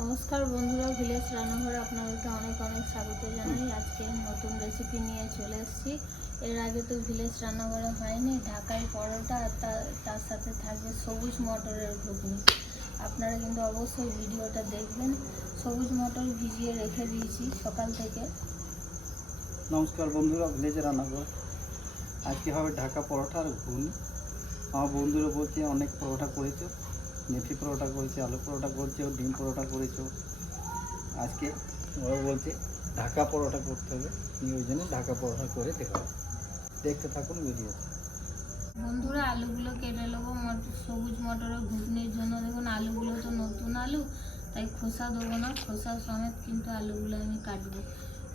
নমস্কার বন্ধুরা ভিলেজ রান্নাঘরে আপনাদেরকে অনেক অনেক স্বাগত জানাই। আজকে নতুন রেসিপি নিয়ে চলে এসেছি। এর আগে তো ভিলেজ রান্নাঘরে হয়নি ঢাকায় পরোটা আর তার তার সাথে থাকবে সবুজ মটরের ঘুগনি। আপনারা কিন্তু অবশ্যই ভিডিওটা দেখবেন। সবুজ মটর ভিজিয়ে রেখে দিয়েছি সকাল থেকে। নমস্কার বন্ধুরা ভিলেজ রান্নাঘর। আজকে হবে ঢাকা পরোটা আর ঘুগনি। আমার বন্ধুরা বলছে অনেক পরোটা করেছ। মেথি পরোটা করেছে, আলু পরোটা করেছ ডিম পরোটা করেছ আজকে ওরা বলছে, ঢাকা পরোটা করতে হবে। ওই জন্য ঢাকা পরোটা করে দেখাবো দেখতে থাকুন ভিডিও বন্ধুরা, আলুগুলো কেটে নেব। মটর সবুজ মটরের ঘুগনির জন্য দেখুন, আলুগুলো তো নতুন আলু, তাই খোসা দেবো না। খোসা সমেত কিন্তু আলুগুলো আমি কাটবো।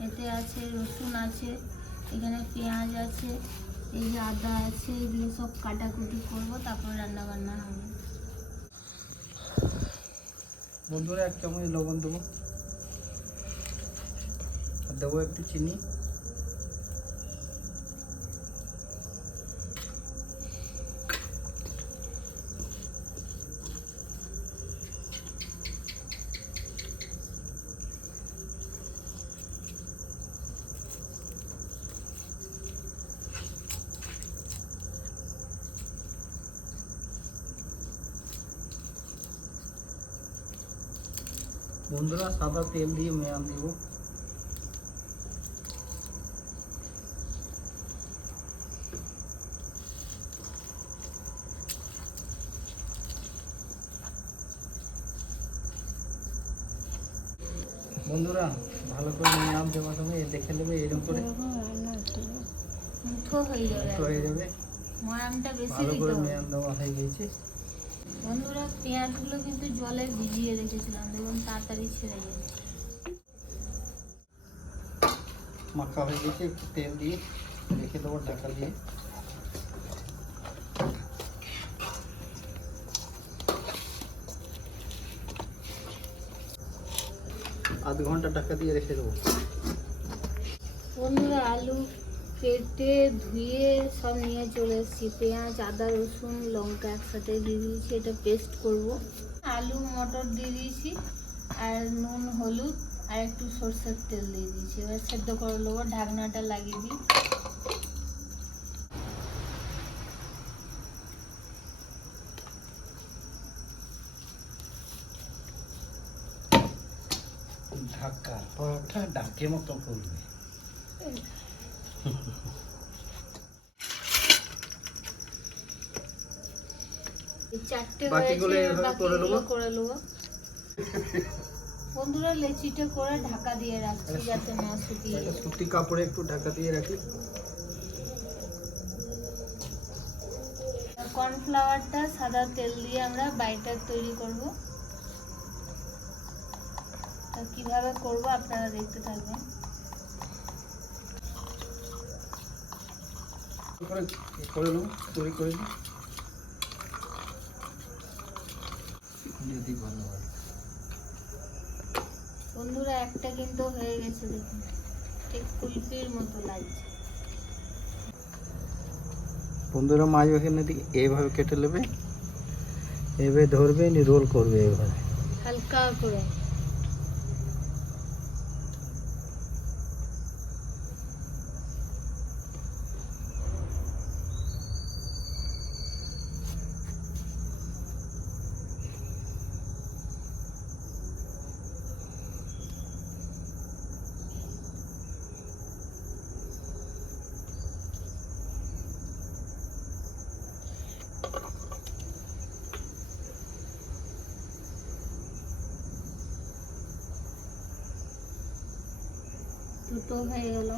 এতে আছে রসুন আছে, এখানে পেঁয়াজ আছে, এই যে আদা আছে, এগুলো সব কাটাকুটি করব, তারপর রান্না বান্না হবে। বন্ধুরা এক চামচ লবণ দেবো। আর দেবো একটু চিনি। বন্ধুরা সাদা তেল দিয়ে মেয়ান দিব বন্ধুরা ভালো করে মেয়ান দেওয়ার সময় দেখে নেবে এরকম করে। হয়ে যাবে। ভালো করে মেয়ান দেওয়া হয়ে গেছে। বন্ধুরা পেঁয়াজগুলো কিন্তু জলে ভিজিয়ে রেখেছিলাম দেখুন তাড়াতাড়ি ছেড়ে যাবে মাখা হয়ে গেছে একটু তেল দিয়ে রেখে দেবো ঢাকা দিয়ে। আধ ঘণ্টা ঢাকা দিয়ে রেখে দেবো। বন্ধুরা আলু কেটে ধুয়ে সব নিয়ে চলে এসেছি। পেঁয়াজ আদা রসুন লঙ্কা একসাথে দিয়ে দিয়েছি। এটা পেস্ট করব। আলু মটর দিয়ে দিয়েছি। আর নুন হলুদ আর একটু সর্ষের তেল দিয়ে দিয়েছি। এবার সেদ্ধ করে নেব। ঢাকনাটা লাগিয়ে দিই। ঢাকা পরোটা ডাকে মতো করবে। বাকিগুলো করে নেব? করে নেব। বন্ধুরা লেচিটা করে ঢাকা দিয়ে রাখছি যাতে না শুকিয়ে সুতি কাপড়ে একটু ঢাকা দিয়ে রাখি। কর্নফ্লাওয়ারটা সাদা তেল দিয়ে আমরা বাইটার তৈরি করব। তা কীভাবে করব আপনারা দেখতে থাকবেন। করে করে নেব তৈরি করে নিই যদি ভালো হয় বন্ধুরা একটা কিন্তু হয়ে গেছে দেখুন। ঠিক কুলপির মতো লাগছে। বন্ধুরা মাছ এখানে দিকে এইভাবে কেটে নেবে। এভাবে ধরবে নি রোল করবে এভাবে। হালকা করে। দুটো হয়ে গেল।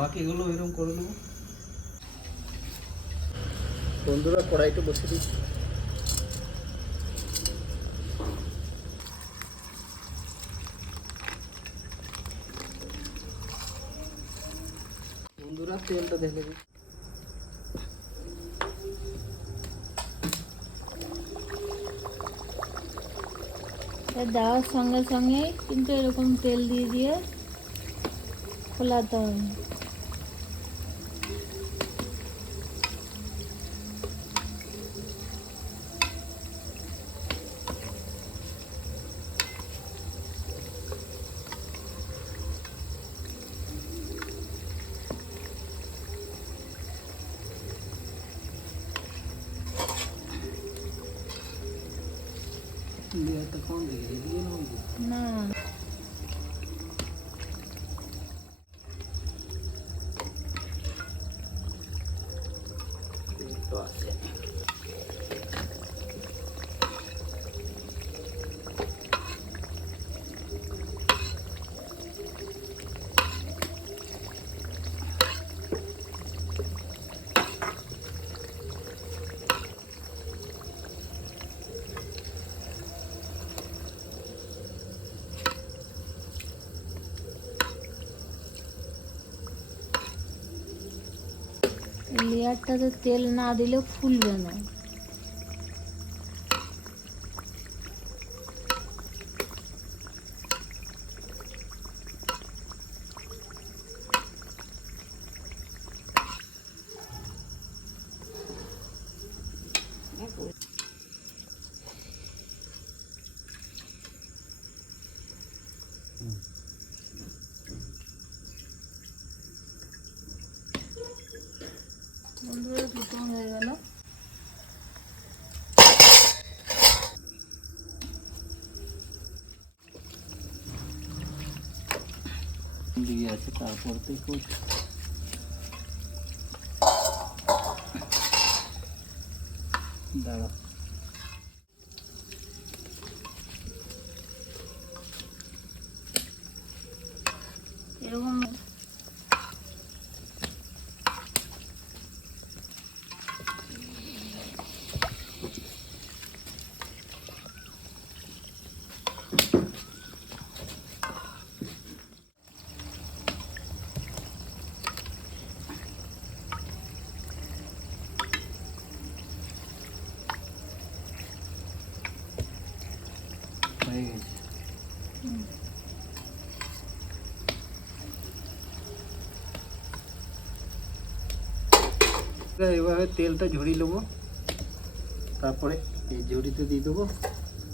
বাকিগুলো এরকম করে নেব। বন্ধুরা কড়াইটা বসে দিচ্ছি। বন্ধুরা তেলটা দেখে দিই দেওয়ার সঙ্গে সঙ্গে কিন্তু এরকম তেল দিয়ে দিয়ে খোলাতে হবে। তো আছে লেয়ারটাতে তেল না দিলে ফুলবে না। বন্ধুরা দুটো হয়ে গেল দিয়ে আছে তারপর থেকে দাঁড়া এরকম হয়ে গেছে হুম। এভাবে তেলটা ঝরিয়ে নেব। তারপরে এই ঝুড়িতে দিয়ে দেবো,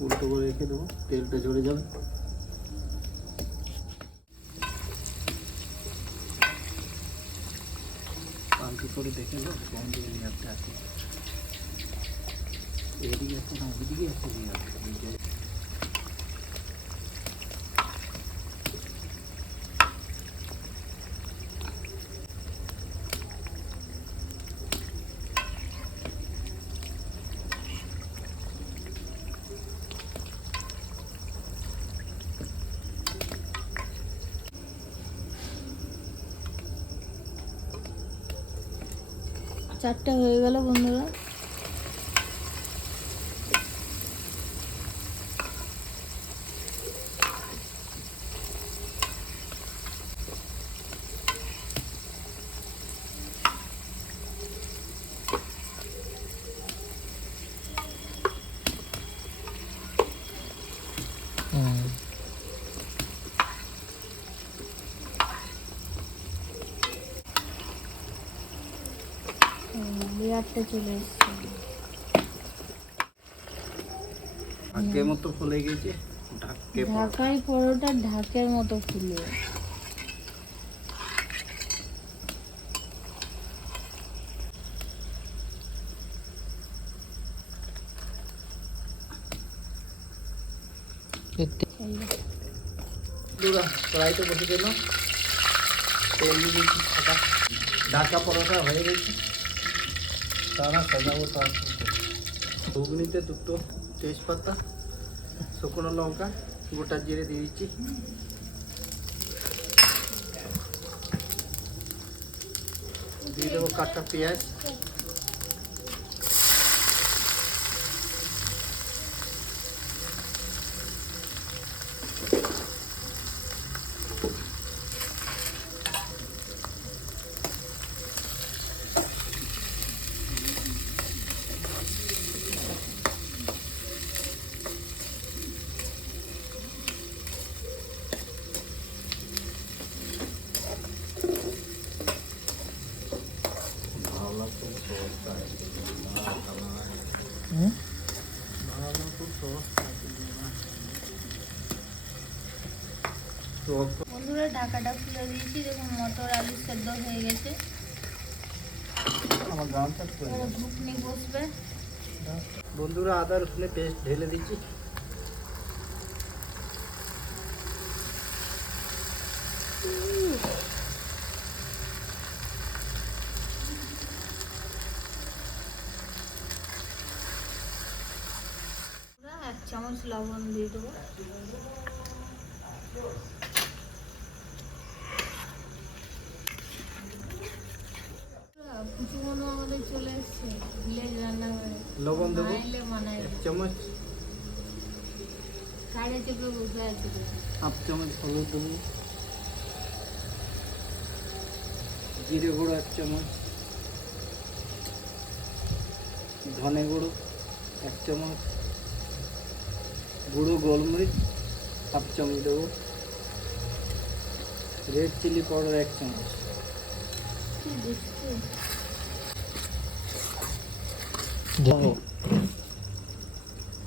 উল্টো করে রেখে দেবো, তেলটা ঝরে যাবে। পাল্টি করে দেখে নেব কোন দিকে লেয়ারটা আছে। এদিকে আছে না ওইদিকে আছে চারটে হয়ে গেল বন্ধুরা। লেয়ারটা চলে এসছে। মতো ফুলে গেছে। ঢাকে ঢাকাই পরোটা ঢাকের মতো ফুলে। কড়াইতে বসে ঢাকা পরোটা হয়ে গেছে। তারা সাজাবো তার ঘুগনিতে দুটো তেজপাতা, শুকনো লঙ্কা, গোটা জিরে দিয়ে দিচ্ছি। দেবো কাটা পেঁয়াজ। বন্ধুরা ঢাকাটা খুলে দিয়েছি। দেখুন মটর আলু সেদ্ধ হয়ে গেছে। ঘুগনি বসবে। বন্ধুরা আদা রসুনের পেস্ট ঢেলে দিচ্ছি। বন্ধুরা, এক চামচ লবণ দিয়ে দেবো। আমাদের চলে এসছে ভিলেজ রান্নাঘরে। লবণ দেবো? না এলে মানায় এক চামচ। চেপে বসে আছে। হাফ চামচ হলুদ দেবো। জিরে গুঁড়ো এক চামচ। ধনে গুঁড়ো এক চামচ। গুঁড়ো গোলমরিচ হাফ চামচ দেবো। রেড চিলি পাউডার এক চামচ।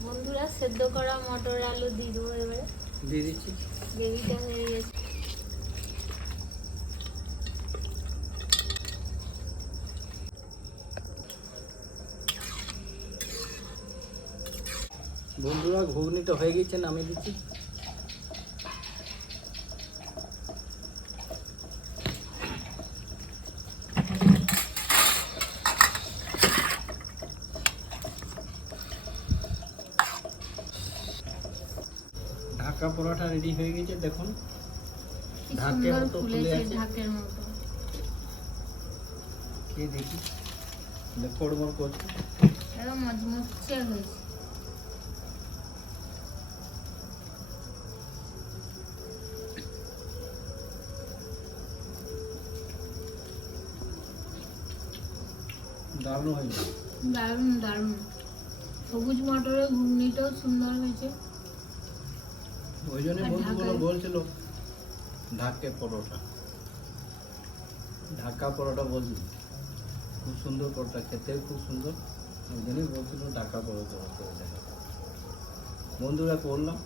বন্ধুরা সেদ্ধ করা মটর আলু দিয়ে দেবো এবারে। দিয়ে দিচ্ছি। গ্রেভিটা হয়ে গেছে। বন্ধুরা ঘুগনিটা হয়ে গেছে নামিয়ে দিচ্ছি। ঢাকা পরোটা রেডি হয়ে গেছে দেখুন। ঢাকের মতো ফুলে আছে। ঢাকের মতো। খেয়ে দেখি। কোড়মোড় করছে। একদম মচমুচে হয়েছে। দারুণ হয়েছে। দারুণ দারুণ। সবুজ মটরের ঘুগনিটাও সুন্দর হয়েছে। ওই জন্য বন্ধুগুলো বলছিল? ঢাকে পরোটা। ঢাকা পরোটা বলছিল খুব সুন্দর পরোটা খেতে খুব সুন্দর। ওই জন্যই বলছিল ঢাকা পরোটা করে দেখা বন্ধুরা করলাম।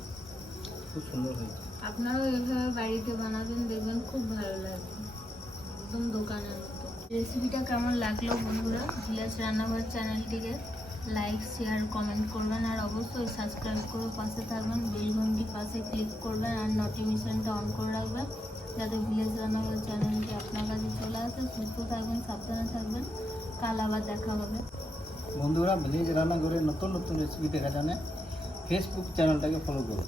খুব সুন্দর হয়েছে। আপনারাও এভাবে বাড়িতে বানাবেন দেখবেন খুব ভালো লাগবে। একদম দোকানের মতো। রেসিপিটা কেমন লাগল বন্ধুরা? ভিলেজ রান্নাঘর চ্যানেলটিকে? লাইক শেয়ার কমেন্ট করবেন আর অবশ্যই সাবস্ক্রাইব করে পাশে থাকবেন। বেল পাশে ক্লিক করবেন আর নোটিফিকেশনটা অন করে রাখবেন। যাতে ভিলেজ রান্নাঘর চ্যানেলটি আপনার কাছে চলে আসে। সুস্থ থাকবেন, সাবধানে থাকবেন। কাল আবার দেখা হবে। বন্ধুরা ভিলেজ রান্নাঘরে নতুন নতুন রেসিপি দেখা জানে ফেসবুক চ্যানেলটাকে ফলো করুন।